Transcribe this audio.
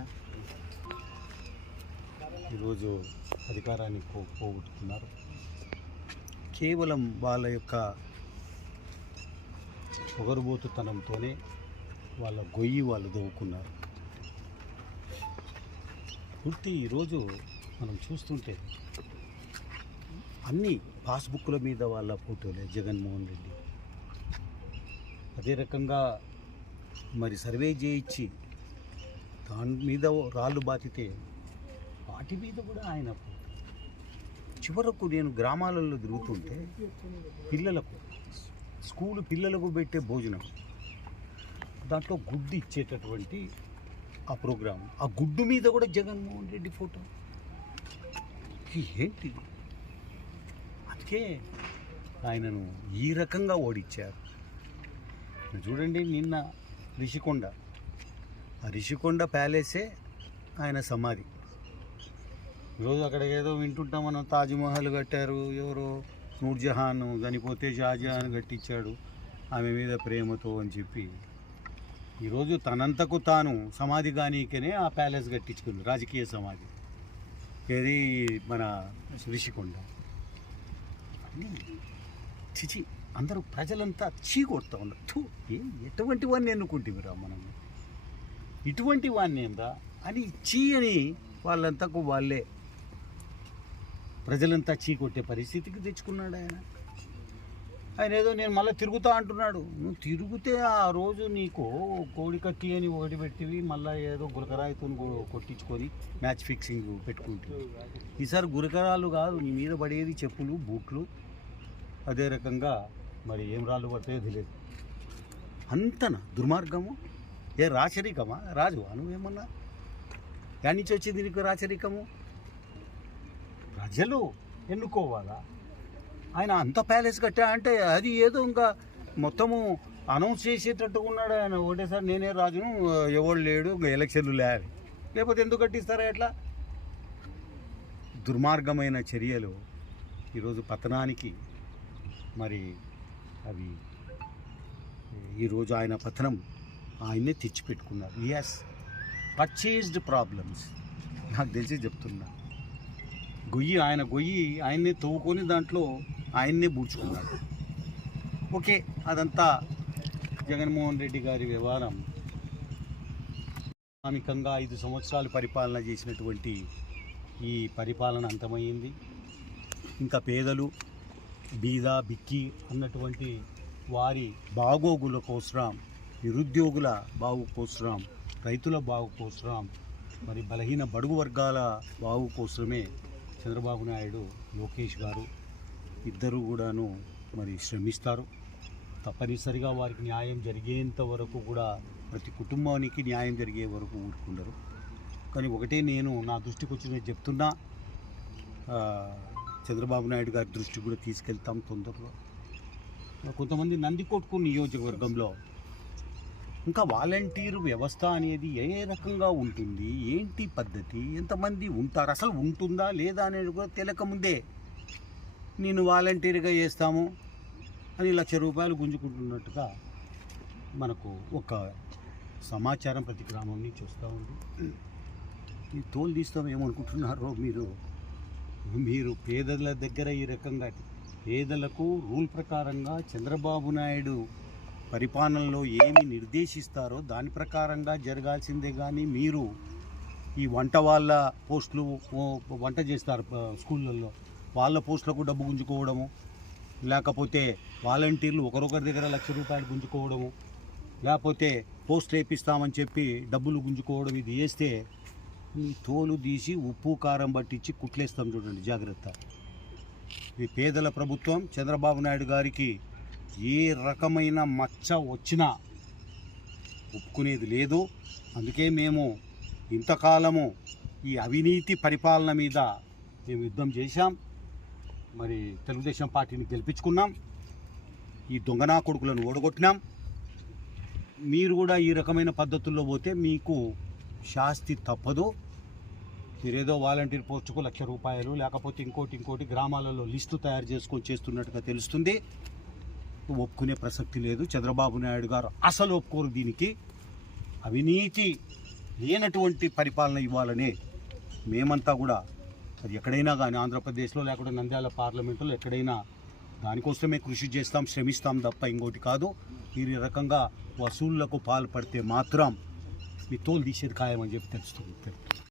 అన్న ఈరోజు అధికారాన్ని పోగొట్టుకున్నారు కేవలం వాళ్ళ యొక్క పొగరుబోతుతనంతోనే వాళ్ళ గొయ్యి వాళ్ళు దవ్వుకున్నారు పూర్తి ఈరోజు మనం చూస్తుంటే అన్ని పాస్బుక్ల మీద వాళ్ళ ఫోటోలే జగన్మోహన్ రెడ్డి అదే రకంగా మరి సర్వే చేయించి దాని మీద రాళ్ళు బాతితే వాటి మీద కూడా ఆయన చివరకు నేను గ్రామాలలో తిరుగుతుంటే పిల్లలకు స్కూల్ పిల్లలకు పెట్టే భోజనం దాంట్లో గుడ్డు ఇచ్చేటటువంటి ఆ ప్రోగ్రాం ఆ గుడ్డు మీద కూడా జగన్మోహన్ రెడ్డి ఫోటో ఏంటి అందుకే ఆయనను ఈ రకంగా ఓడించారు చూడండి నిన్న రిషికొండ రిషికొండ ప్యాలెసే ఆయన సమాధి ఈరోజు అక్కడ ఏదో వింటుంటాం మనం తాజ్మహల్ కట్టారు ఎవరో నూర్జహాన్ చనిపోతే షాజహాన్ కట్టించాడు ఆమె మీద ప్రేమతో అని చెప్పి ఈరోజు తనంతకు తాను సమాధి కానీకనే ఆ ప్యాలెస్ కట్టించుకుంది రాజకీయ సమాధి ఏది మన రిషికొండ చిచి అందరూ ప్రజలంతా చీ కొడుతూ ఉన్నారు ఎటువంటి వాడిని రా మనం ఇటువంటి వాడిని ఏందా అని అని వాళ్ళంతకు వాళ్ళే ప్రజలంతా చీ కొట్టే పరిస్థితికి తెచ్చుకున్నాడు ఆయన ఆయన ఏదో నేను మళ్ళీ తిరుగుతా అంటున్నాడు నువ్వు తిరిగితే ఆ రోజు నీకు కోడి కట్టి అని ఒకటి పెట్టివి మళ్ళీ ఏదో గురకరాయితో కొట్టించుకొని మ్యాచ్ ఫిక్సింగ్ పెట్టుకుంటుంది ఈసారి గురకరాలు కాదు నీ మీద పడేది చెప్పులు బూట్లు అదే రకంగా మరి ఏం రాళ్ళు పడతాయో తెలియదు అంతన దుర్మార్గము ఏ రాచరికమా రాజు ఏమన్నా దాని నుంచి వచ్చింది నీకు రాచరికము ప్రజలు ఎన్నుకోవాలా ఆయన అంత ప్యాలెస్ కట్టా అంటే అది ఏదో ఇంకా మొత్తము అనౌన్స్ చేసేటట్టు ఉన్నాడు ఆయన ఒకటేసారి నేనే రాజును ఎవడు లేడు ఎలక్షన్లు లేవు లేకపోతే ఎందుకు కట్టిస్తారా ఎట్లా దుర్మార్గమైన చర్యలు ఈరోజు పతనానికి మరి అవి ఈరోజు ఆయన పతనం ఆయనే తెచ్చిపెట్టుకున్నారు ఎస్ పర్చేజ్డ్ ప్రాబ్లమ్స్ నాకు తెలిసి చెప్తున్నా గొయ్యి ఆయన గొయ్యి ఆయన్నే తవ్వుకొని దాంట్లో ఆయన్నే పూడ్చుకున్నాడు ఓకే అదంతా జగన్మోహన్ రెడ్డి గారి వ్యవహారం స్థానికంగా ఐదు సంవత్సరాలు పరిపాలన చేసినటువంటి ఈ పరిపాలన అంతమైంది ఇంకా పేదలు బీద బిక్కి అన్నటువంటి వారి బాగోగుల కోసం నిరుద్యోగుల బావు కోసరం రైతుల బావు కోసరం మరి బలహీన బడుగు వర్గాల బావు కోసమే చంద్రబాబు నాయుడు లోకేష్ గారు ఇద్దరు కూడాను మరి శ్రమిస్తారు తప్పనిసరిగా వారికి న్యాయం జరిగేంత వరకు కూడా ప్రతి కుటుంబానికి న్యాయం జరిగే వరకు ఊరుకుండరు కానీ ఒకటే నేను నా దృష్టికి వచ్చిన చెప్తున్నా చంద్రబాబు నాయుడు గారి దృష్టికి కూడా తీసుకెళ్తాం తొందరలో కొంతమంది నందికొట్కు నియోజకవర్గంలో ఇంకా వాలంటీర్ వ్యవస్థ అనేది ఏ రకంగా ఉంటుంది ఏంటి పద్ధతి ఎంతమంది ఉంటారు అసలు ఉంటుందా లేదా అనేది కూడా తెలియకముందే నేను వాలంటీర్గా చేస్తాము అని లక్ష రూపాయలు గుంజుకుంటున్నట్టుగా మనకు ఒక సమాచారం ప్రతి గ్రామం నుంచి వస్తూ ఉంది ఈ తోలు తీస్తాం ఏమనుకుంటున్నారో మీరు మీరు పేదల దగ్గర ఈ రకంగా పేదలకు రూల్ ప్రకారంగా చంద్రబాబు నాయుడు పరిపాలనలో ఏమి నిర్దేశిస్తారో దాని ప్రకారంగా జరగాల్సిందే కానీ మీరు ఈ వంట వాళ్ళ పోస్టులు వంట చేస్తారు స్కూళ్ళల్లో వాళ్ళ పోస్టులకు డబ్బు గుంజుకోవడము లేకపోతే వాలంటీర్లు ఒకరొకరి దగ్గర లక్ష రూపాయలు గుంజుకోవడము లేకపోతే పోస్ట్ వేపిస్తామని చెప్పి డబ్బులు గుంజుకోవడం ఇది వేస్తే మీ తోలు తీసి ఉప్పు కారం పట్టించి కుట్లేస్తాం చూడండి జాగ్రత్త ఈ పేదల ప్రభుత్వం చంద్రబాబు నాయుడు గారికి ఏ రకమైన మచ్చ వచ్చినా ఒప్పుకునేది లేదు అందుకే మేము ఇంతకాలము ఈ అవినీతి పరిపాలన మీద మేము యుద్ధం చేశాం మరి తెలుగుదేశం పార్టీని గెలిపించుకున్నాం ఈ దొంగనా కొడుకులను ఓడగొట్టినాం మీరు కూడా ఈ రకమైన పద్ధతుల్లో పోతే మీకు శాస్తి తప్పదు మీరేదో వాలంటీర్ పోస్టుకు లక్ష రూపాయలు లేకపోతే ఇంకోటి ఇంకోటి గ్రామాలలో లిస్టు తయారు చేసుకొని చేస్తున్నట్టుగా తెలుస్తుంది ఒప్పుకునే ప్రసక్తి లేదు చంద్రబాబు నాయుడు గారు అసలు ఒప్పుకోరు దీనికి అవినీతి లేనటువంటి పరిపాలన ఇవ్వాలని మేమంతా కూడా అది ఎక్కడైనా కానీ ఆంధ్రప్రదేశ్లో లేకుండా నంద్యాల పార్లమెంటులో ఎక్కడైనా దానికోసమే కృషి చేస్తాం శ్రమిస్తాం తప్ప ఇంకోటి కాదు ఈ రకంగా వసూళ్లకు పాల్పడితే మాత్రం మీ తోలు తీసేది ఖాయమని చెప్పి తెలుస్తుంది